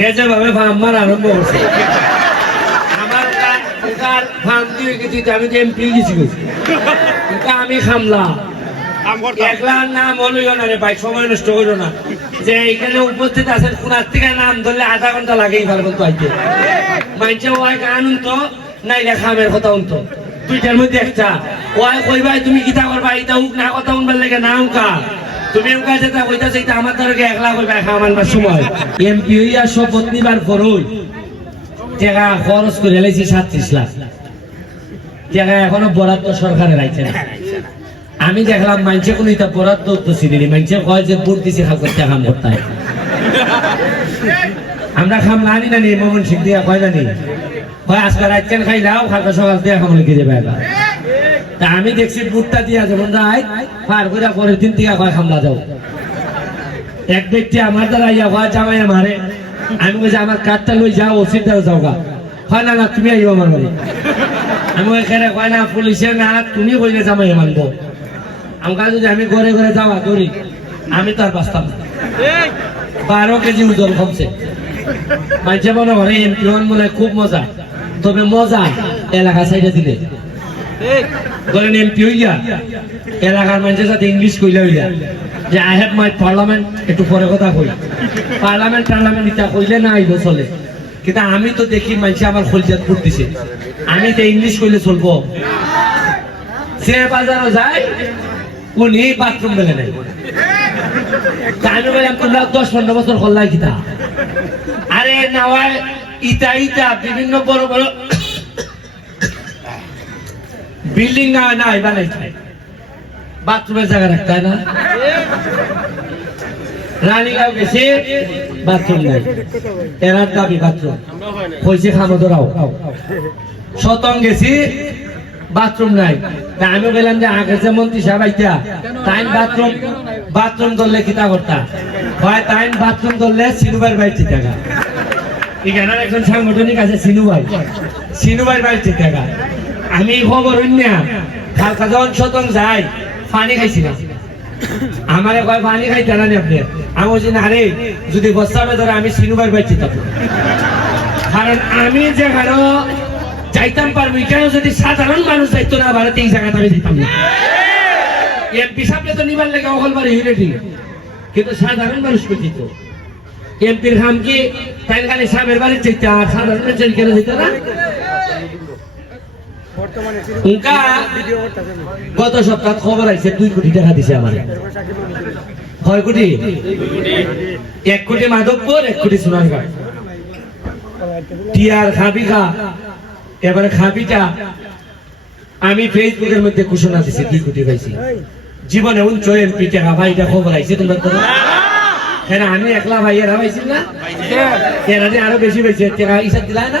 এ যেভাবে আরম্ভ করছে আমার ওটার ফার্ম দিয়ে গেছি আমি যে এমপি গেছি। ওটা আমি খামলা। একলা নাম হলো না রে ভাই সময় নষ্ট না। যে এখানে উপস্থিত আছেন কোনার থেকে নাম ধরলে আধা ঘণ্টা লাগেই পারব তো আইতে মাইছে ওয়াই গান উনতো নাই খামের কথা উনতো। দুইটার মধ্যে একটা ওয়াই কই ভাই তুমি কিতা করবা এটা উক না কথা উনবার লাগে না উকা এখনও আমি দেখলাম মানুষে কোনো বরাদ্দ তো মানুষে কয় যে ভোট দিছি, খাল করতে আমরা খাম নানি নানি মোহন সিং দিয়া কয় নানি? কয়, আজকে রাত কেন খাই যাও খালকা সকাল দিয়ে খাম লিখে যাবে এবার তা আমি দেখছি বুটটা দিয়া যেমন যাই পার করে পরের দিন থেকে কয় খামলা যাও এক ব্যক্তি আমার দ্বারা ইয়া কয় জামাই মারে আমি বলছি আমার কার্ডটা লই যাও ওসির দ্বারা যাও গা। হয় না না তুমি আইব আমার বাড়ি। আমি এখানে কয় না পুলিশে না তুমি কইলে জামাই মানবো। আমাকে যদি আমি ঘরে ঘরে যাওয়া করি আমি তার বাঁচতাম। বারো কেজি ওজন কমছে। মাঝে মনে করে এমপি হন মনে খুব মজা। তবে মজা এলাকা সাইডে দিলে। ধরেন এমপি হইয়া, এলাকার মানুষের সাথে ইংলিশ কইলা হইলা যে আই হ্যাভ মাই পার্লামেন্ট একটু পরে কথা কই। পার্লামেন্ট টার্লামেন্ট ইটা কইলে না আইব চলে। কিন্তু আমি তো দেখি মানুষে আমার খলজাত করতেছে। আমি তো ইংলিশ কইলে চলবো। সে বাজারও যায়, উনি বাথরুম বেলে নাই আমি বললাম দশ পনেরো বছর করলাই কিতা? আরে নাওয়ায় ইটা ইটা, বিভিন্ন বড় বড় বিল্ডিং না না বানাইছে বাথরুমের জায়গা রাখতে না? রানীগাঁও বাথরুম নাই। বাথরুম। গেছি, বাথরুম নাই। আমি বললাম যে আগে যে মন্ত্রী সাহেব আইতা তাই বাথরুম বাথরুম ধরলে কিতা করতা? হয় তাই বাথরুম ধরলে সিনুবার বাইর টাকা একজন সাংগঠনিক আছে, সিনুবাই। সিনুবাই বাইর টাকা আমি খবর অন্যা কালকা যখন শতং যাই পানি খাইছিলাম। আমার কয়, পানি খাইতে না আপনি? আমি বলছি, না আরে যদি বস্তা ধরে আমি সিনুবার বাইর থাকব কারণ আমি যে কারও যাইতাম পারব এখানে যদি সাধারণ মানুষ যাইতো না, ভারতে এই জায়গাটা আমি যেতাম না। এমপি সামনে তো নিবার লেগে অকল বাড়ি হিরেটি কিন্তু সাধারণ মানুষ যেত এমপির খাম কি তাই খালি সাহেবের বাড়ি যেতে আর সাধারণ মানুষের কেন যেত না? গত সপ্তাহ খবর আইছে দুই কোটি টাকা দিছে আমার। কয় কোটি? এক কোটি মাধবপুর এক কোটি সোনারঘাট টিয়ার খাবি খা এবারে খাবিটা আমি ফেসবুকের মধ্যে ঘোষণা দিছি দুই কোটি পাইছি। জীবনে উঞ্চ এমপি টাকা ভাই এটা খবর আইছে তোমরা তো হ্যাঁ আমি একলা ভাই এরা পাইছিল না এরা যে আরও বেশি পাইছে টাকা হিসাব দিলাই না?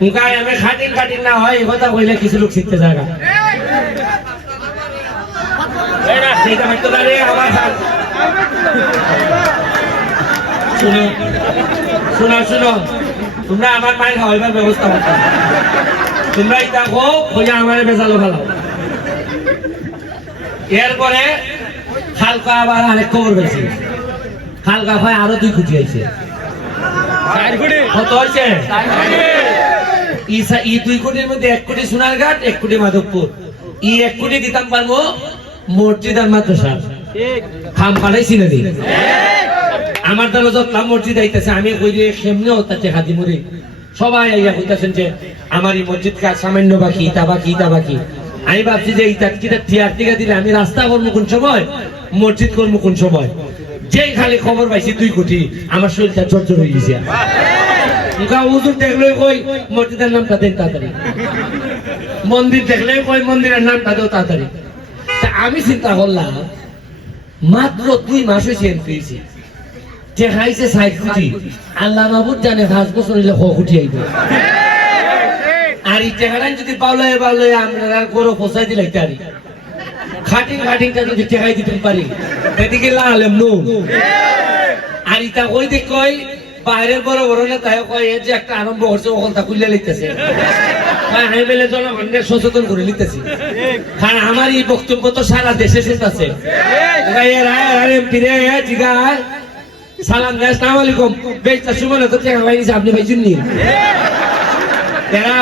উগায় আমি খাটিং খাটিং না হয় এই কথা কইলে কিছু লোক শিখতে জায়গা না আমার শুনো শুনো শুনো তোমরা আমার মায়ের খাওয়াইবার ব্যবস্থা করতে তোমরা কো খোঁজা আমার বেচালো এরপরে হালকা আবার আরেক খবর পেয়েছি হালকা ভাই আরও দুই কোটি আইছে কত হয়েছে? ই দুই কোটির মধ্যে এক কোটি সোনারঘাট, এক কোটি মাধবপুর। ই এক কোটি দিতাম পারব মসজিদ আর মাদ্রাসা খাম না আমার দ্বারা যতলাম মসজিদ আইতেছে, আমি সবাই আইয়া যে, আমার এই মসজিদ সামান্য বাকি, ইটা বাকি বাকি। আমি ভাবছি যে, ইটা কিটা টিয়ার টিকা দিলে আমি রাস্তা করব কোন সময়? মসজিদ করব কোন সময়? যেই খালি খবর পাইছি, দুই কোটি। আমার শরীরটা চর্চর হয়ে গেছে। মুখা উজুর দেখলে কই, মসজিদের নামটা দেন তাড়াতাড়ি। মন্দির দেখলে কই, মন্দিরের নামটা দেও তাড়াতাড়ি। তা আমি চিন্তা করলাম, মাত্র দুই মাস হয়েছে পেয়েছি। যে খাইছে ষাট কোটি, আল্লাহ বাবুর জানে পাঁচ বছর হইলে কোটি আইব। আর এই টেকাটা যদি পাওলায় পাওলায় আমরা গরু ফসাই দিলে তারি খাটিং খাটিংটা যদি টেকাই দিতে পারি এদিকে লাগালাম নো আর ইটা কই দেখ কই বাইরের বড় বড় নেতা কয় এর যে একটা আরম্ভ করছে ওখানটা খুলে লিখতেছে সচেতন করে লিখতেছি কারণ আমার এই বক্তব্য তো সারা দেশে শেষাছে সালাম সুমনে তো টাকা আপনি পাইছেন এরা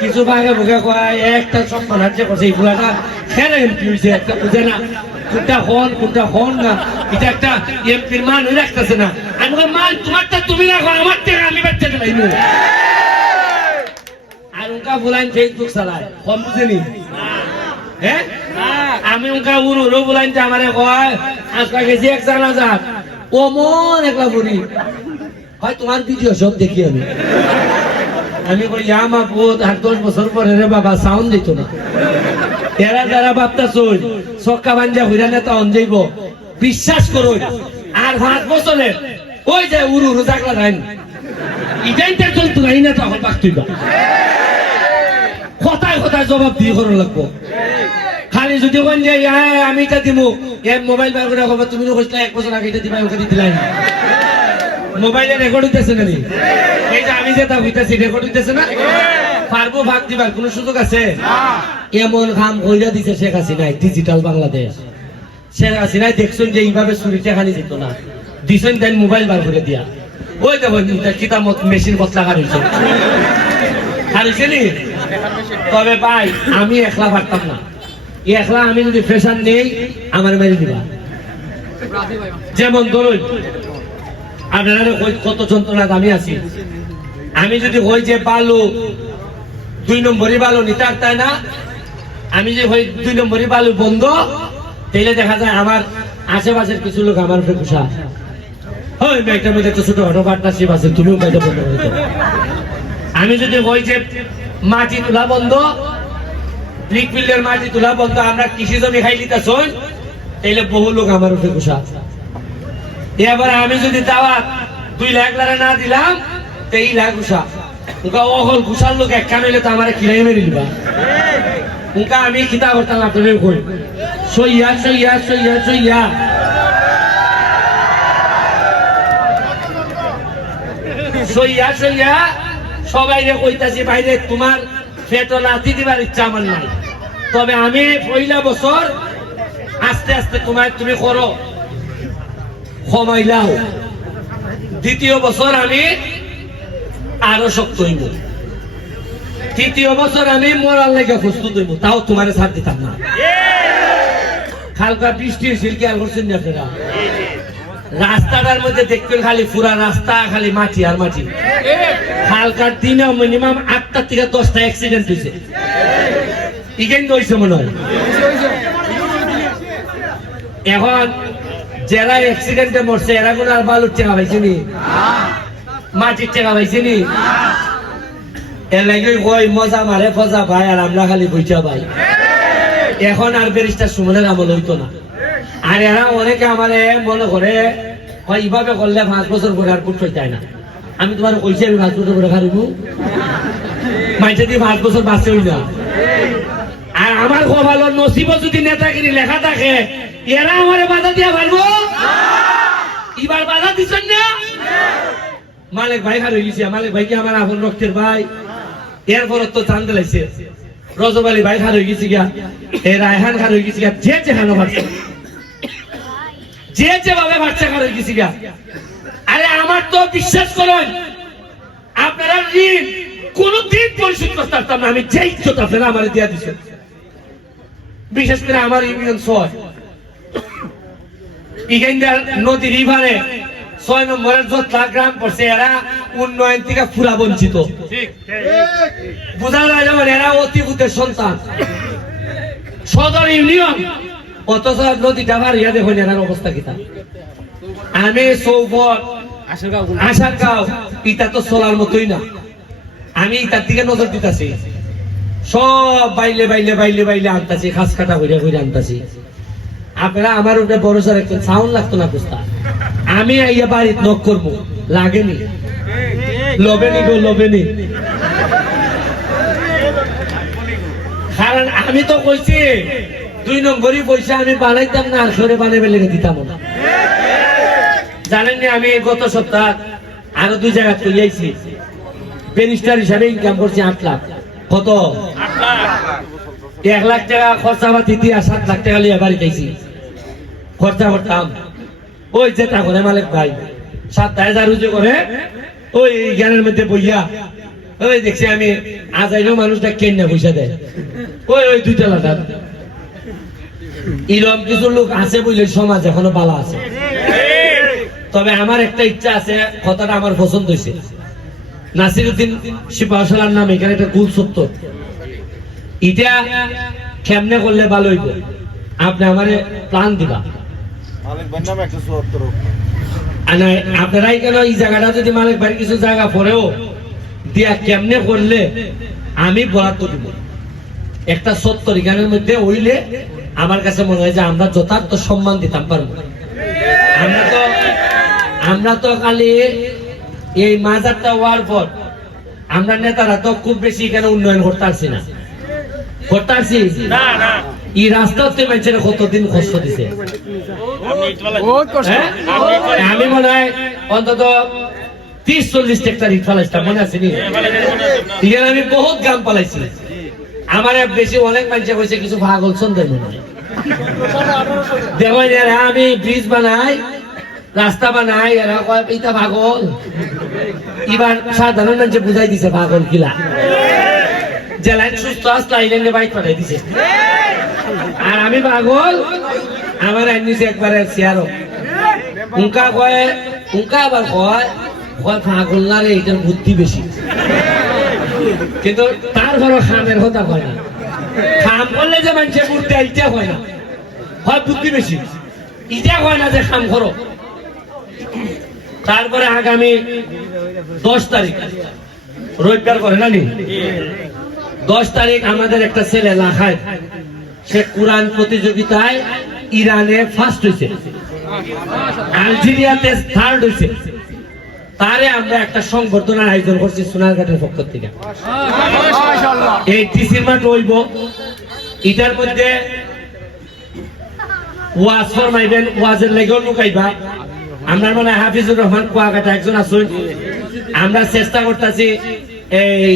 কিছু ভাগে ভুগে কয়, একটা সম্মান করছে এই এমপি হয়েছে একটা বুঝে না। কোনটা হন কোনটা হন না। এটা একটা এমপির মান রাখতেছে না। মান তোমারটা তুমি রাখো আমার টাকা আমি আর বলাইন ফেসবুক চালায়। কম বুঝেনি হ্যাঁ? আমি বলাইন আমারে কয় আজকা গেছি এক জানা যাক একলা হয় তোমার ভিডিও সব দেখি আমি। আমি কই আমা বহুত আট দশ বছর পরে রে বাবা সাউন্ড দিত না। এরা যারা ভাবতা চল সক্কা বাঞ্জা হইরা নেতা অন যাইব। বিশ্বাস করো আর পাঁচ বছরে ওই যে উড়ু উড়ু থাকলা যাইন ইটাইটা চলতো না ইনা তখন পাক তুইবা। কথায় কথায় জবাব দিয়ে করো লাগবো। খালি যদি কোন যে "হ্যাঁ, আমি এটা দিমু। এ মোবাইল বার করে কবে তুমি কইছিলা এক বছর আগে এটা দিবা ওকে দিলাই না। মোবাইলে রেকর্ড হইতেছে না নি? এই যে আমি যেটা হইতেছি রেকর্ড হইতেছে না? পারব ভাগ দিবার কোন সুযোগ আছে? এমন কাম কইরা দিছে শেখ হাসিনাই ডিজিটাল বাংলাদেশ। শেখ হাসিনাই দেখছেন যে এইভাবে চুরিতে খালি যেত না। দিছেন দেন মোবাইল বার করে দিয়া। ওই দেখো কিতাব মেশিন বদলা কারিছে কারিছে নি? তবে ভাই, আমি একলা পারতাম না। একলা আমি যদি ফ্রেশার নেই, আমার মেরে দিবা। যেমন ধরুন, আপনারা কত যন্ত্রণা আমি আছি। আমি যদি হই যে বালু দুই নম্বরই বালু নিতে তাই না, আমি যে হই দুই নম্বরই বালু বন্ধ, তাইলে দেখা যায় আমার আশেপাশের কিছু লোক আমার খুশা ওই মধ্যে তো ছোট আছে, তুমিও কাজে বন্ধ। আমি যদি হই যে মাটি তোলা বন্ধ ব্রিক ফিল্ডের মাটি তোলা বন্ধ, আমরা কৃষি জমি খাই লিতেছ, তাইলে বহু লোক আমার উপরে খুশা এবার আমি যদি দাওয়াত দুই লাখ লারে না দিলাম, তো এই লাখ ঘুষা। উনকা অকল ঘুষার লোক এক কান তো আমার খিলাই মেরে দিবা। উনকা আমি খিতা করতাম আপনাদের কই। সইয়া সইয়া সইয়া সইয়া। সইয়া সইয়া সবাই রে কইতাছি বাইরে তোমার লাথি দিবার ইচ্ছা আমার নাই। তবে আমি পয়লা বছর আস্তে আস্তে তোমার তুমি করো। কমাইলাও দ্বিতীয় বছর আমি আরও শক্ত হইব। তৃতীয় বছর আমি মরার লেগে প্রস্তুত হইব। তাও তোমার ছাড় দিতাম না। হালকা বৃষ্টি হয়েছিল খেয়াল করছেন না আপনারা? রাস্তাটার মধ্যে দেখবেন খালি পুরা রাস্তা, খালি মাটি আর মাটি। হালকার দিনে মিনিমাম আটটা থেকে দশটা অ্যাক্সিডেন্ট হয়েছে ইগেন হয়েছে মনে হয়। এখন যারা অ্যাক্সিডেন্টে মরছে, এরা কোনো আর বালুর টাকা পাইছে নি? মাটির টাকা পাইছে নি? এর লাগে কই মজা মারে, ফজা ভাই, আর আমরা খালি বইটা ভাই এখন আর বেরিস্টার সুমনের আমল হইতো না। আর এরা অনেকে আমারে মনে করে এইভাবে করলে পাঁচ বছর করে আর পুট যায় না। আমি তোমার কইছি আমি পাঁচ বছর করে খারিব মাইছে দিয়ে পাঁচ বছর বাঁচতে হই না। আর আমার কপালর নসিব যদি নেতাগিরি লেখা থাকে, এরা আমারে বাধা দিয়া পারব? এবার বাধা দিচ্ছেন না? মালিক ভাই খার গেছে মালিক ভাই কি আমার আপন রক্তের ভাই? এরপর তো চান দিলাইছে। রজব আলী ভাই খার হয়ে গেছে গিয়া, এ রায়হান খার হয়ে গেছে গিয়া, যে যে হানো ভাবছে যে যে ভাবে বাচ্চা হয়ে গেছে গিয়া আরে আমার তো বিশ্বাস করুন আপনারা ঋণ কোনদিন পরিশোধ করতে পারতাম না। আমি যে ইজ্জত আপনারা আমার দিয়া দিচ্ছেন বিশেষ করে আমার ইউনিয়ন ছয়। ইগেন্দার নদী রিভারে ছয় নম্বরের যতলা গ্রাম পড়ছে এরা উন্নয়ন থেকে পুরা বঞ্চিত। বোঝা যায় যেমন এরা অতি সন্তান। সদর ইউনিয়ন অথচ নদীটা ইয়া দেখুন এরার অবস্থা কিতা আমি সৌবর আশার ইটা তো চলার মতোই না। আমি দিকে নজর সব বাইলে বাইলে বাইলে বাইলে আনতাছি, খাস কাটা আনতাছি। আপনারা আমার উপরে ভরসা রাখতেন সাউন্ড লাগতো না কুস্তা আমি আইয়া বাড়িতে নক করব, লাগেনি। লবেনি গো, লবেনি। কারণ আমি তো কইছি দুই নম্বরই পয়সা আমি বানাইতাম না, আর সরে বানাইবে লেগে দিতাম না। জানেন নি আমি গত সপ্তাহ আরও দুই জায়গা চলে আইছি, ব্যারিস্টার হিসাবে ইনকাম করছি আট লাখ। কত? এক লাখ টাকা খরচা পাতি আর সাত লাখ টাকা লিয়ে বাড়ি খাইছি। খরচা করতাম। ওই যেটা করে মালিক ভাই, সাত হাজার উজু করে, ওই জ্ঞানের মধ্যে বইয়া, ওই দেখছি আমি আজ আইলেও মানুষটা কেন না পয়সা দেয়। ওই ওই দুই তলাটা এরকম কিছু লোক আছে বুঝলে সমাজ এখনও পালা আছে। তবে আমার একটা ইচ্ছা আছে কথাটা আমার পছন্দ হয়েছে। নাসিরুদ্দিন শিপাশালার নাম এখানে একটা গুল সত্য। এটা কেমনে করলে ভালো হইব? আপনি আমারে প্ল্যান দিবা। আপনারাই কেন এই জায়গাটা যদি মালিক বাড়ি কিছু জায়গা পরেও দিয়া কেমনে করলে আমি বরাদ্দ দিব? একটা সত্তর গানের মধ্যে হইলে আমার কাছে মনে হয় যে আমরা যথার্থ সম্মান দিতাম পারব আমরা তো আমরা তো খালি এই মাজারটা হওয়ার পর আমরা নেতারা তো খুব বেশি এখানে উন্নয়ন করতে পারছি না। করতে পারছি এই রাস্তাতে মানুষের কতদিন কষ্ট দিছে। হ্যাঁ? আমি মনে হয় অন্তত তিরিশ চল্লিশ টেক্টার ইট ফালাইছিলাম মনে আছে নি? আমি বহুত গ্রাম পালাইছি। আমার বেশি অনেক মানুষ হয়েছে, কিছু পাগল সন্দেহ মনে হয় এরা, আমি ব্রিজ বানাই, রাস্তা বানাই, এরা কয় এটা পাগল। এবার সাধারণ মানুষ বুঝাই দিছে পাগল কিলা জেলায় সুস্থ আসলে আইল্যান্ডে বাইক পাঠাই দিছে। আর আমি পাগল, আমার আইনিছে একবারে চেয়ারও উনকা কয়, উনকা আবার কয় কয় পাগল না রে, এটার বুদ্ধি বেশি। কিন্তু তারপরও খামের কথা কয় না। খাম করলে যে মানুষে বুদ্ধি এইটা কয় না। হয় বুদ্ধি বেশি। ইটা কয় না যে খাম করো। তারপরে আগামী দশ তারিখ। রবিবার করে না নি? দশ তারিখ আমাদের একটা ছেলে লাখায়। সে কোরআন প্রতিযোগিতায় ইরানে ফার্স্ট হয়েছে আলজেরিয়াতে থার্ড হয়েছে তারে আমরা একটা সংবর্ধনার আয়োজন করছি সোনারঘাটের পক্ষ থেকে। এই টিসির মাঠ হইব এটার মধ্যে ওয়াজ ফরমাইবেন, ওয়াজের লেগেও লুকাইবা। আমরা মানে হাফিজুর রহমান কুয়াকাটা একজন আছেন। আমরা চেষ্টা করতেছি এই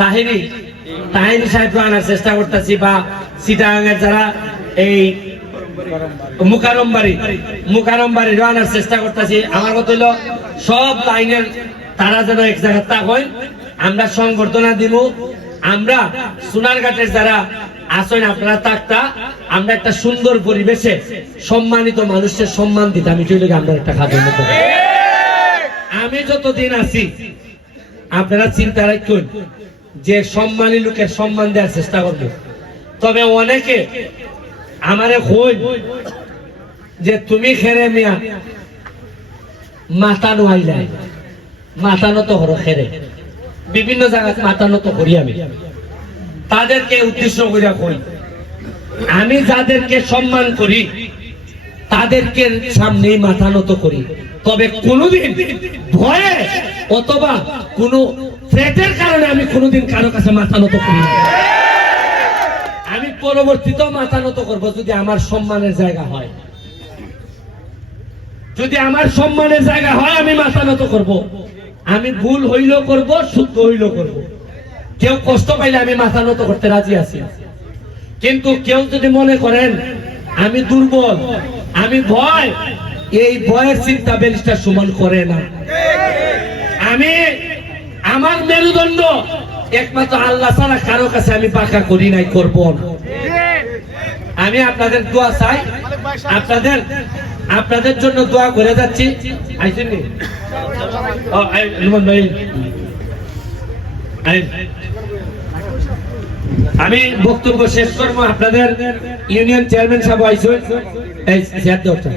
তাহিরি তাহিরি সাহেব আনার চেষ্টা করতেছি বা সিটাঙ্গের যারা এই আনার চেষ্টা করতেছি। আমার কথা সব লাইনের তারা যেন এক তা হয়, আমরা সংবর্ধনা দিব। আমরা যারা আসেন আপনারা তাকতা আমরা একটা সুন্দর পরিবেশে সম্মানিত মানুষের সম্মান দিতে আমি চলে আমরা একটা খাদের মতো আমি যতদিন আছি, আপনারা চিন্তা রাখুন যে সম্মানী লোকের সম্মান দেওয়ার চেষ্টা করব। তবে অনেকে আমারে কই যে তুমি খেরে মিয়া? মাথা নোয়াইলাই মাথা নত হর খেরে বিভিন্ন জায়গায় মাথা নত করি আমি। তাদেরকে উদ্দেশ্য করে কই, আমি যাদেরকে সম্মান করি, তাদেরকে সামনে মাথা নত করি। তবে কোনোদিন ভয়ে অথবা কোনো থ্রেটের কারণে আমি কোনোদিন কারও কাছে মাথা নত করি না। আমি পরবর্তীতেও মাথা নত করব যদি আমার সম্মানের জায়গা হয়। যদি আমার সম্মানের জায়গা হয়, আমি মাথা নত করব। আমি ভুল হইলেও করব, শুদ্ধ হইলেও করব। কেউ কষ্ট পাইলে আমি মাথা নত করতে রাজি আছি। কিন্তু কেউ যদি মনে করেন, আমি দুর্বল, আমি ভয়, এই ভয়ের চিন্তা ব্যারিস্টার সুমন করে না। আমি, আমার মেরুদণ্ড একমাত্র আল্লাহ ছাড়া কারও কাছে আমি পাকা করি নাই, করব আমি আপনাদের দোয়া চাই। আপনাদের আপনাদের জন্য দোয়া করে যাচ্ছি। আমি বক্তব্য শেষ করব। আপনাদের ইউনিয়ন চেয়ারম্যান সাহেব আইসুন এই স্যার দরটা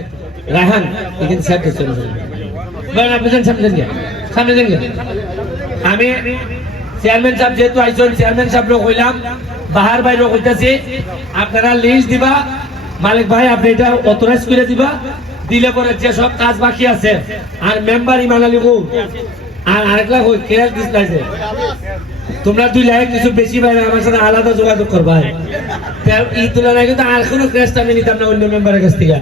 রাহান এখানে স্যার দরটা আপনি সামনে যান। সামনে আমি চেয়ারম্যান সাহেব যেহেতু আইসুন চেয়ারম্যান সাহেব কইলাম, বাহার বাইরে কইতাছি, আপনারা লিস্ট দিবা, মালিক ভাই, আপনি এটা অথরাইজ করে দিবা, দিলে পরে যে সব কাজ বাকি আছে, আর মেম্বার ইমান আলী গো আর আরেকলা কই কেরাল দিস লাইছে তোমরা দুই লাখ কিছু বেশি পাই আমার সাথে আলাদা যোগাযোগ করবা এই তুলনায় কিন্তু আর কোনো ক্রেস্ট আমি নিতাম না অন্য মেম্বারের কাছ থেকে।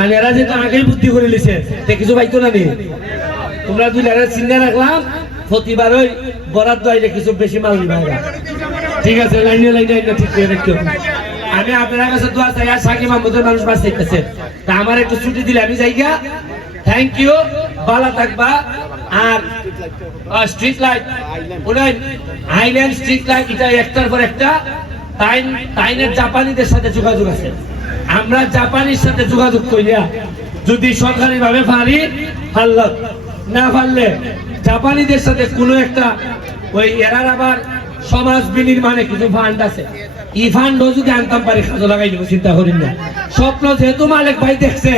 আর এরা যেহেতু আগেই বুদ্ধি করে লিছে তে কিছু পাইতো না নি। তোমরা দুই লাখের চিন্তা রাখলাম প্রতিবার ওই বরাদ্দ আইলে কিছু বেশি মাল নিবা। ঠিক আছে, লাইনে লাইনে লাইনে ঠিক করে রাখতে। আমি আপনার কাছে দোয়া চাই, আর সাকিব মাহমুদের মানুষ বাঁচাইতেছে তা আমার একটু ছুটি দিলে আমি যাই গা থ্যাংক ইউ ভালো থাকবা। আর স্ট্রিট লাইট উনাই আইল্যান্ড স্ট্রিট লাইট এটা একটার পর একটা। তাইন টাইনের জাপানিদের সাথে যোগাযোগ আছে। আমরা জাপানির সাথে যোগাযোগ করিয়া, যদি সরকারি ভাবে পারি ভাল্ল না পারলে জাপানিদের সাথে কোন একটা ওই এরার আবার সমাজ বিনির্মাণে কিছু ফান্ড আছে। এই ফান্ডও যদি আনতাম পারি কাজে লাগাই দিব, চিন্তা করি না। স্বপ্ন যেহেতু মালিক ভাই দেখছে,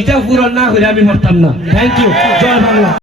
এটা পূরণ না হলে আমি মরতাম না। থ্যাংক ইউ জয় বাংলা।